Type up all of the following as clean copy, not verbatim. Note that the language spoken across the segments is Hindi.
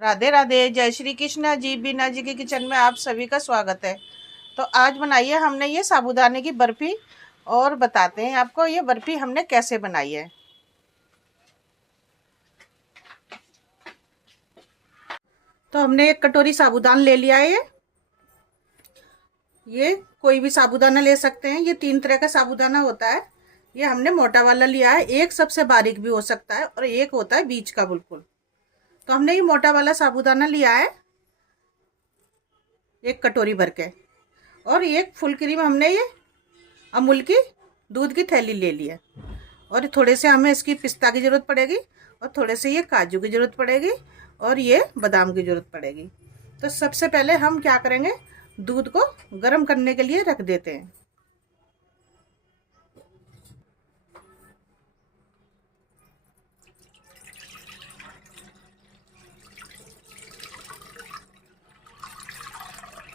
राधे राधे। जय श्री कृष्ण जी। बीना जी के किचन में आप सभी का स्वागत है। तो आज बनाई है हमने ये साबूदाने की बर्फी और बताते हैं आपको ये बर्फी हमने कैसे बनाई है। तो हमने एक कटोरी साबूदाना ले लिया है। ये कोई भी साबूदाना ले सकते हैं। ये 3 तरह का साबूदाना होता है। ये हमने मोटा वाला लिया है। एक सबसे बारीक भी हो सकता है और एक होता है बीच का बिल्कुल। तो हमने ये मोटा वाला साबूदाना लिया है 1 कटोरी भर के। और एक फुल क्रीम हमने ये अमूल की दूध की थैली ले ली है। और थोड़े से हमें इसकी पिस्ता की ज़रूरत पड़ेगी और थोड़े से ये काजू की ज़रूरत पड़ेगी और ये बादाम की ज़रूरत पड़ेगी। तो सबसे पहले हम क्या करेंगे, दूध को गर्म करने के लिए रख देते हैं।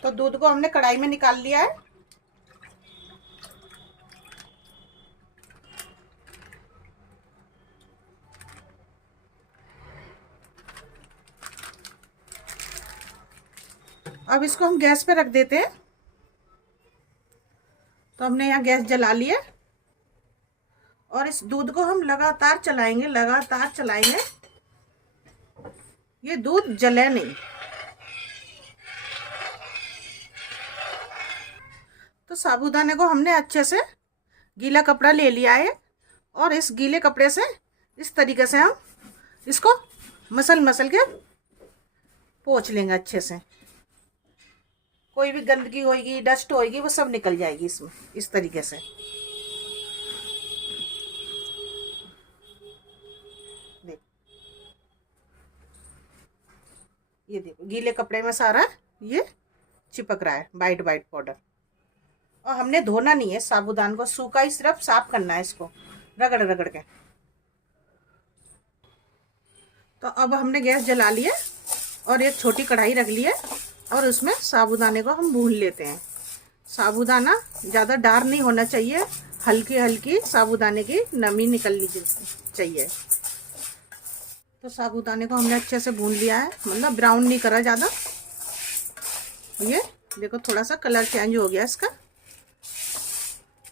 तो दूध को हमने कढ़ाई में निकाल लिया है। अब इसको हम गैस पे रख देते हैं। तो हमने यहाँ गैस जला लिया और इस दूध को हम लगातार चलाएंगे। ये दूध जले नहीं। तो साबूदाने को हमने अच्छे से गीला कपड़ा ले लिया है और इस गीले कपड़े से इस तरीके से हम इसको मसल मसल के पोंछ लेंगे अच्छे से। कोई भी गंदगी होगी, डस्ट होगी, वो सब निकल जाएगी इसमें इस तरीके से। देखो, ये देखो गीले कपड़े में सारा ये चिपक रहा है वाइट वाइट पाउडर। और हमने धोना नहीं है साबूदान को, सूखा ही सिर्फ साफ करना है इसको रगड़ रगड़ के। तो अब हमने गैस जला लिया और एक छोटी कढ़ाई रख ली है और उसमें साबूदाने को हम भून लेते हैं। साबूदाना ज़्यादा डार्क नहीं होना चाहिए, हल्की हल्की साबूदाने की नमी निकलनी चाहिए। तो साबूदाने को हमने अच्छे से भून लिया है, मतलब ब्राउन नहीं करा ज़्यादा। ये देखो थोड़ा सा कलर चेंज हो गया इसका।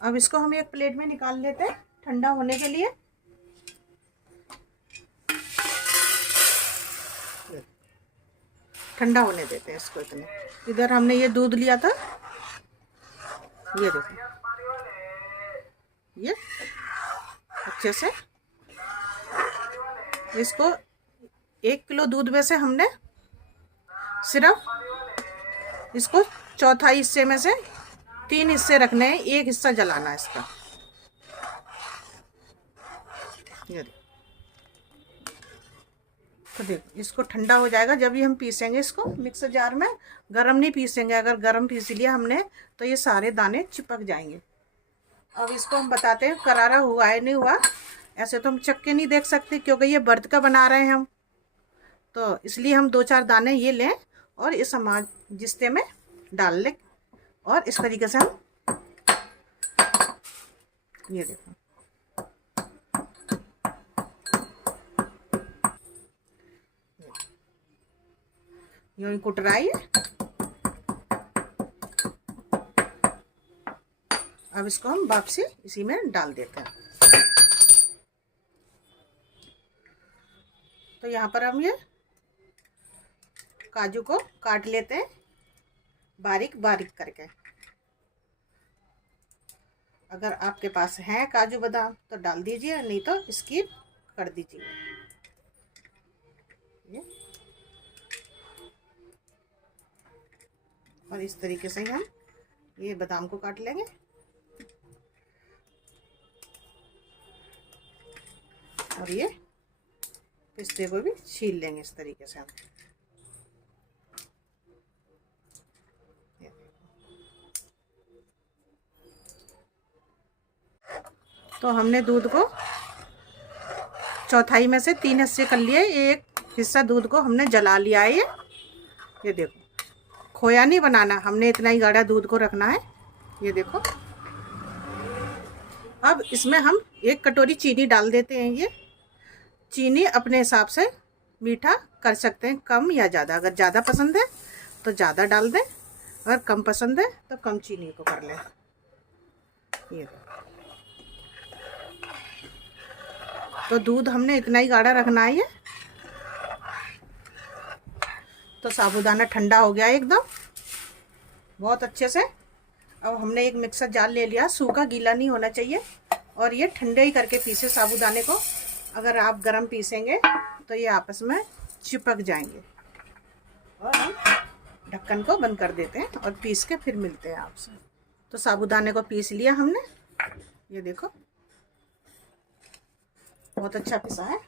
अब इसको हम एक प्लेट में निकाल लेते हैं ठंडा होने के लिए। ठंडा होने देते हैं इसको इतने। इधर हमने ये दूध लिया था, ये देखो ये अच्छे से इसको 1 किलो दूध में से हमने सिर्फ इसको चौथाई हिस्से में से 3 हिस्से रखने हैं, 1 हिस्सा जलाना है इसका। ये तो देखो इसको ठंडा हो जाएगा जब भी हम पीसेंगे इसको मिक्सर जार में। गरम नहीं पीसेंगे, अगर गरम पीस लिया हमने तो ये सारे दाने चिपक जाएंगे। अब इसको हम बताते हैं करारा हुआ है नहीं हुआ। ऐसे तो हम चख के नहीं देख सकते क्योंकि ये व्रत का बना रहे हैं हम, तो इसलिए हम 2-4 दाने ये लें और इस जिस्ते में डाल लें और इस तरीके से हम ये देखो यूं ही कुट रहा है। अब इसको हम वापसी इसी में डाल देते हैं। तो यहाँ पर हम ये काजू को काट लेते हैं बारीक बारीक करके। अगर आपके पास है काजू बादाम तो डाल दीजिए, नहीं तो स्किप कर दीजिए। ये और इस तरीके से ही हम ये बादाम को काट लेंगे। और ये पिस्ते को भी छील लेंगे इस तरीके से हम। तो हमने दूध को चौथाई में से 3 हिस्से कर लिए। 1 हिस्सा दूध को हमने जला लिया है। ये देखो खोया नहीं बनाना, हमने इतना ही गाढ़ा दूध को रखना है। ये देखो अब इसमें हम 1 कटोरी चीनी डाल देते हैं। ये चीनी अपने हिसाब से मीठा कर सकते हैं कम या ज़्यादा। अगर ज़्यादा पसंद है तो ज़्यादा डाल दें, अगर कम पसंद है तो कम चीनी को कर लें। ये तो दूध हमने इतना ही गाढ़ा रखना है। तो साबूदाना ठंडा हो गया एकदम बहुत अच्छे से। अब हमने एक मिक्सर जार ले लिया, सूखा गीला नहीं होना चाहिए, और ये ठंडे ही करके पीसे साबूदाने को। अगर आप गरम पीसेंगे तो ये आपस में चिपक जाएंगे। और हम ढक्कन को बंद कर देते हैं और पीस के फिर मिलते हैं आपसे। तो साबूदाने को पीस लिया हमने, ये देखो बहुत अच्छा पिसा है।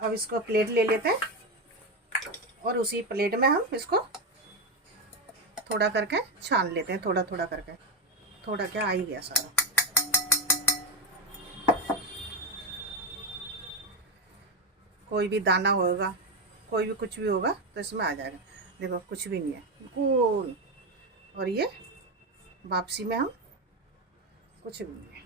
अब इसको प्लेट ले लेते हैं और उसी प्लेट में हम इसको थोड़ा करके छान लेते हैं, थोड़ा थोड़ा करके। थोड़ा क्या आ ही गया सारा। कोई भी दाना होगा, कोई भी कुछ भी होगा तो इसमें आ जाएगा। देखो कुछ भी नहीं है, बिल्कुल। और ये वापसी में हम कुछ भी नहीं है।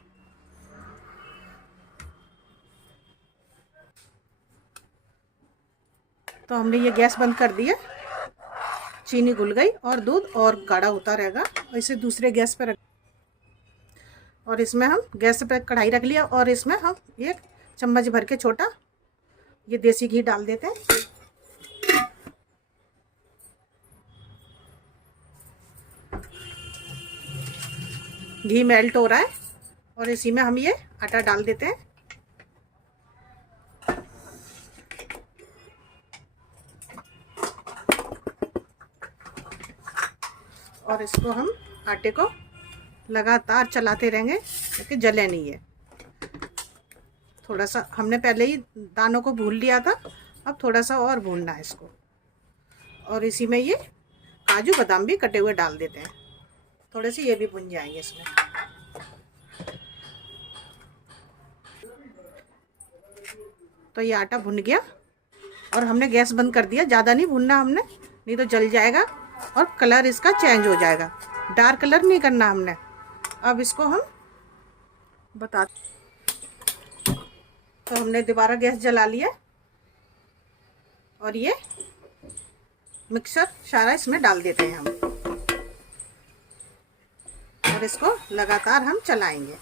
तो हमने ये गैस बंद कर दिया, चीनी घुल गई और दूध और गाढ़ा होता रहेगा। इसे दूसरे गैस पर रख, और इसमें हम गैस पर कढ़ाई रख लिया, और इसमें हम 1 चम्मच भर के छोटा ये देसी घी डाल देते हैं। घी मेल्ट हो रहा है और इसी में हम ये आटा डाल देते हैं। और इसको हम आटे को लगातार चलाते रहेंगे क्योंकि जले नहीं है। थोड़ा सा हमने पहले ही दानों को भून लिया था, अब थोड़ा सा और भूनना है इसको। और इसी में ये काजू बादाम भी कटे हुए डाल देते हैं, थोड़े से ये भी भुन जाएंगे इसमें। तो ये आटा भुन गया और हमने गैस बंद कर दिया। ज़्यादा नहीं भुनना हमने, नहीं तो जल जाएगा और कलर इसका चेंज हो जाएगा। डार्क कलर नहीं करना हमने। अब इसको हम बता, तो हमने दोबारा गैस जला लिया और ये मिक्सर सारा इसमें डाल देते हैं हम, और इसको लगातार हम चलाएंगे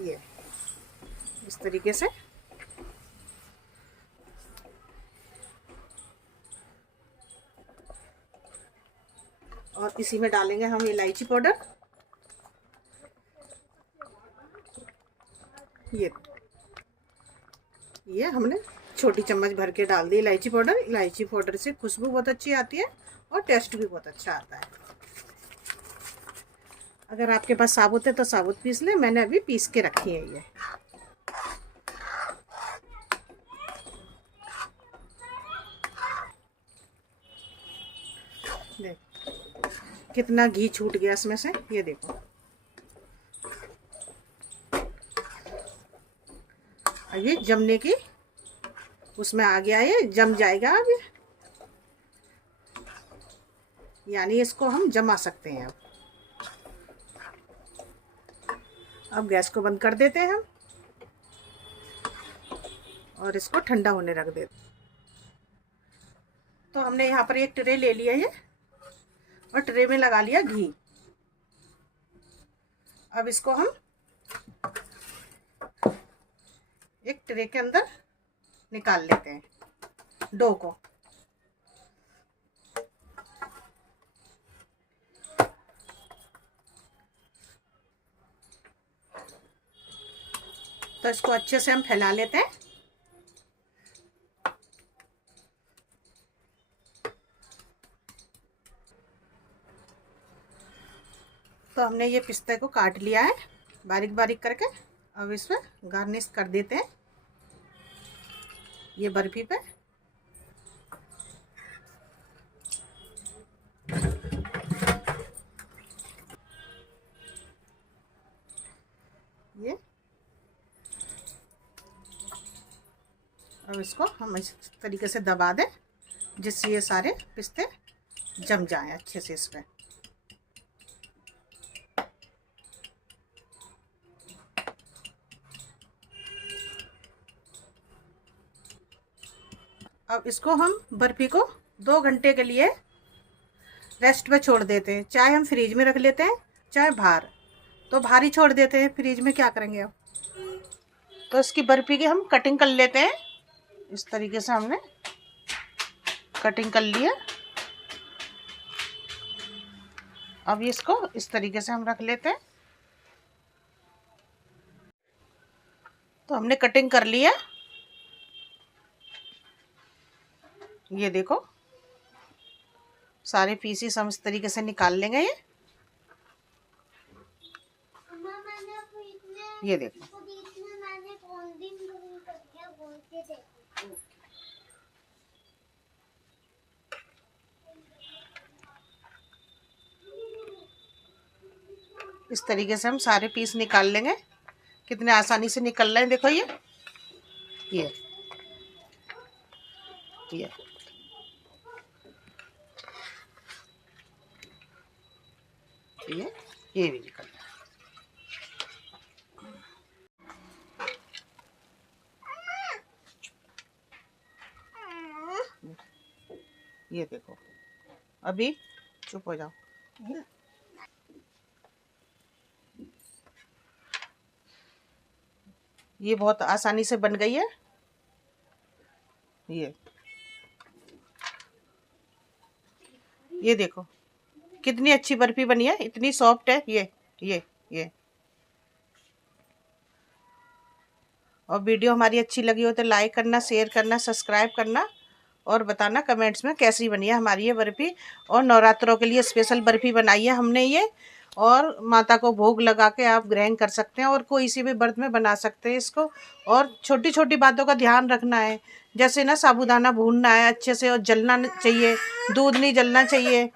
ये इस तरीके से। और इसी में डालेंगे हम इलायची पाउडर। ये हमने छोटी चम्मच भर के डाल दी इलायची पाउडर। इलायची पाउडर से खुशबू बहुत अच्छी आती है और टेस्ट भी बहुत अच्छा आता है। अगर आपके पास साबुत है तो साबुत पीस लें, मैंने अभी पीस के रखी है ये। देख कितना घी छूट गया इसमें से, ये देखो। ये जमने की उसमें आ गया, ये जम जाएगा अब, यानी इसको हम जमा सकते हैं। अब गैस को बंद कर देते हैं हम और इसको ठंडा होने रख देते। तो हमने यहाँ पर एक ट्रे ले लिया है और ट्रे में लगा लिया घी। अब इसको हम एक ट्रे के अंदर निकाल लेते हैं डो को। तो इसको अच्छे से हम फैला लेते हैं। तो हमने ये पिस्ते को काट लिया है बारीक बारीक करके। अब इसमें गार्निश कर देते हैं ये बर्फी पे। ये अब इसको हम इस तरीके से दबा दें जिससे ये सारे पिस्ते जम जाएं अच्छे से इसमें। अब इसको हम बर्फी को 2 घंटे के लिए रेस्ट पे छोड़ देते हैं। चाहे हम फ्रीज में रख लेते हैं चाहे बाहर, तो बाहर ही छोड़ देते हैं, फ्रीज में क्या करेंगे अब। तो इसकी बर्फी की हम कटिंग कर लेते हैं। इस तरीके से हमने कटिंग कर ली है। अब इसको इस तरीके से हम रख लेते हैं। तो हमने कटिंग कर ली है, ये देखो सारे पीसेस हम इस तरीके से निकाल लेंगे। ये देखो इस तरीके से हम सारे पीस निकाल लेंगे। कितने आसानी से निकल रहे हैं, देखो ये ये ये भी निकल रहा है। ये देखो, अभी चुप हो जाओ। ये बहुत आसानी से बन गई है। ये देखो कितनी अच्छी बर्फी बनी है, इतनी सॉफ्ट है ये। और वीडियो हमारी अच्छी लगी हो तो लाइक करना, शेयर करना, सब्सक्राइब करना और बताना कमेंट्स में कैसी बनी है हमारी ये बर्फ़ी। और नवरात्रों के लिए स्पेशल बर्फ़ी बनाई है हमने ये, और माता को भोग लगा के आप ग्रहण कर सकते हैं और कोई सी भी व्रत में बना सकते हैं इसको। और छोटी छोटी बातों का ध्यान रखना है, जैसे ना साबूदाना भूनना है अच्छे से और जलना चाहिए, दूध नहीं जलना चाहिए।